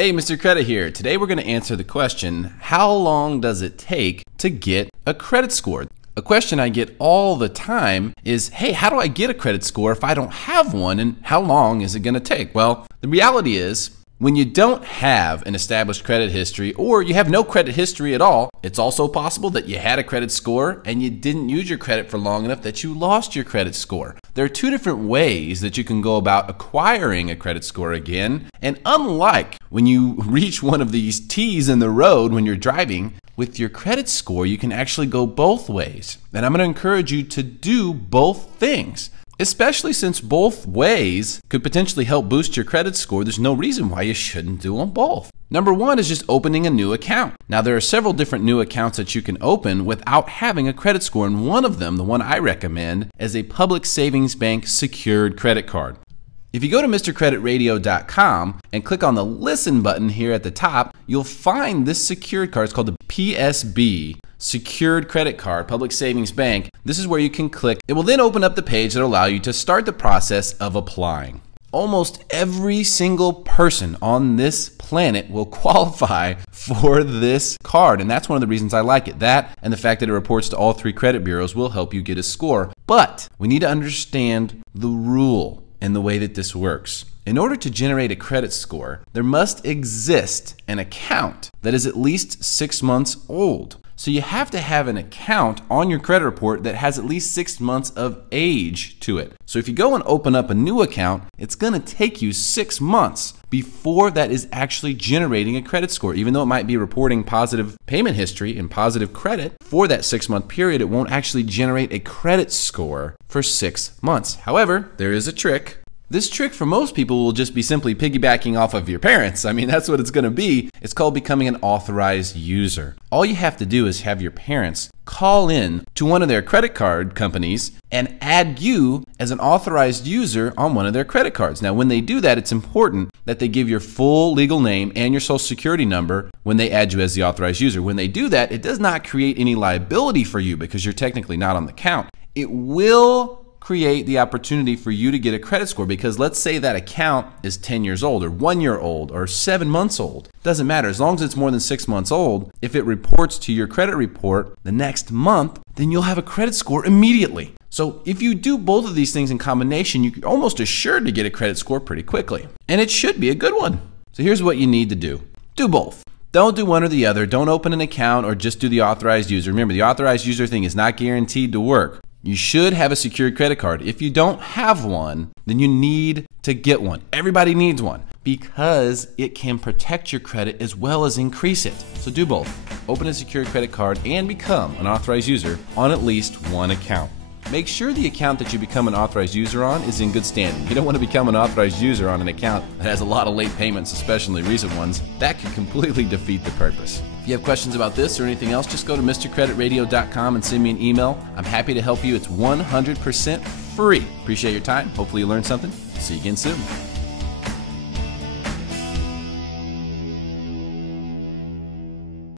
Hey, Mr. Credit here. Today we're going to answer the question, how long does it take to get a credit score? A question I get all the time is, hey, how do I get a credit score if I don't have one, and how long is it going to take? Well, the reality is, when you don't have an established credit history or you have no credit history at all, it's also possible that you had a credit score and you didn't use your credit for long enough that you lost your credit score. There are two different ways that you can go about acquiring a credit score again, and unlike when you reach one of these T's in the road when you're driving, with your credit score you can actually go both ways. And I'm going to encourage you to do both things. Especially since both ways could potentially help boost your credit score, there's no reason why you shouldn't do them both. Number one is just opening a new account. Now there are several different new accounts that you can open without having a credit score, and one of them, the one I recommend, is a public savings bank secured credit card. If you go to MrCreditRadio.com and click on the listen button here at the top, you'll find this secured card. It's called the PSB. Secured credit card, public savings bank. This is where you can click. It will then open up the page that will allow you to start the process of applying. Almost every single person on this planet will qualify for this card, and that's one of the reasons I like it. That and the fact that it reports to all three credit bureaus will help you get a score. But we need to understand the rule and the way that this works. In order to generate a credit score, there must exist an account that is at least 6 months old. So you have to have an account on your credit report that has at least 6 months of age to it. So if you go and open up a new account, it's going to take you 6 months before that is actually generating a credit score. Even though it might be reporting positive payment history and positive credit for that 6-month period, it won't actually generate a credit score for 6 months. However, there is a trick. This trick for most people will just be simply piggybacking off of your parents. I mean, that's what it's going to be. It's called becoming an authorized user. All you have to do is have your parents call in to one of their credit card companies and add you as an authorized user on one of their credit cards. Now, when they do that, it's important that they give your full legal name and your social security number when they add you as the authorized user. When they do that, it does not create any liability for you because you're technically not on the account. It will create the opportunity for you to get a credit score, because let's say that account is 10 years old or 1 year old or 7 months old. Doesn't matter. As long as it's more than 6 months old, if it reports to your credit report the next month, then you'll have a credit score immediately. So if you do both of these things in combination, you're almost assured to get a credit score pretty quickly. And it should be a good one. So here's what you need to do. Do both. Don't do one or the other. Don't open an account or just do the authorized user. Remember, the authorized user thing is not guaranteed to work. You should have a secured credit card. If you don't have one, then you need to get one. Everybody needs one because it can protect your credit as well as increase it. So do both. Open a secured credit card and become an authorized user on at least one account. Make sure the account that you become an authorized user on is in good standing. You don't want to become an authorized user on an account that has a lot of late payments, especially recent ones. That could completely defeat the purpose. If you have questions about this or anything else, just go to MrCreditRadio.com and send me an email. I'm happy to help you. It's 100% free. Appreciate your time. Hopefully you learned something. See you again soon.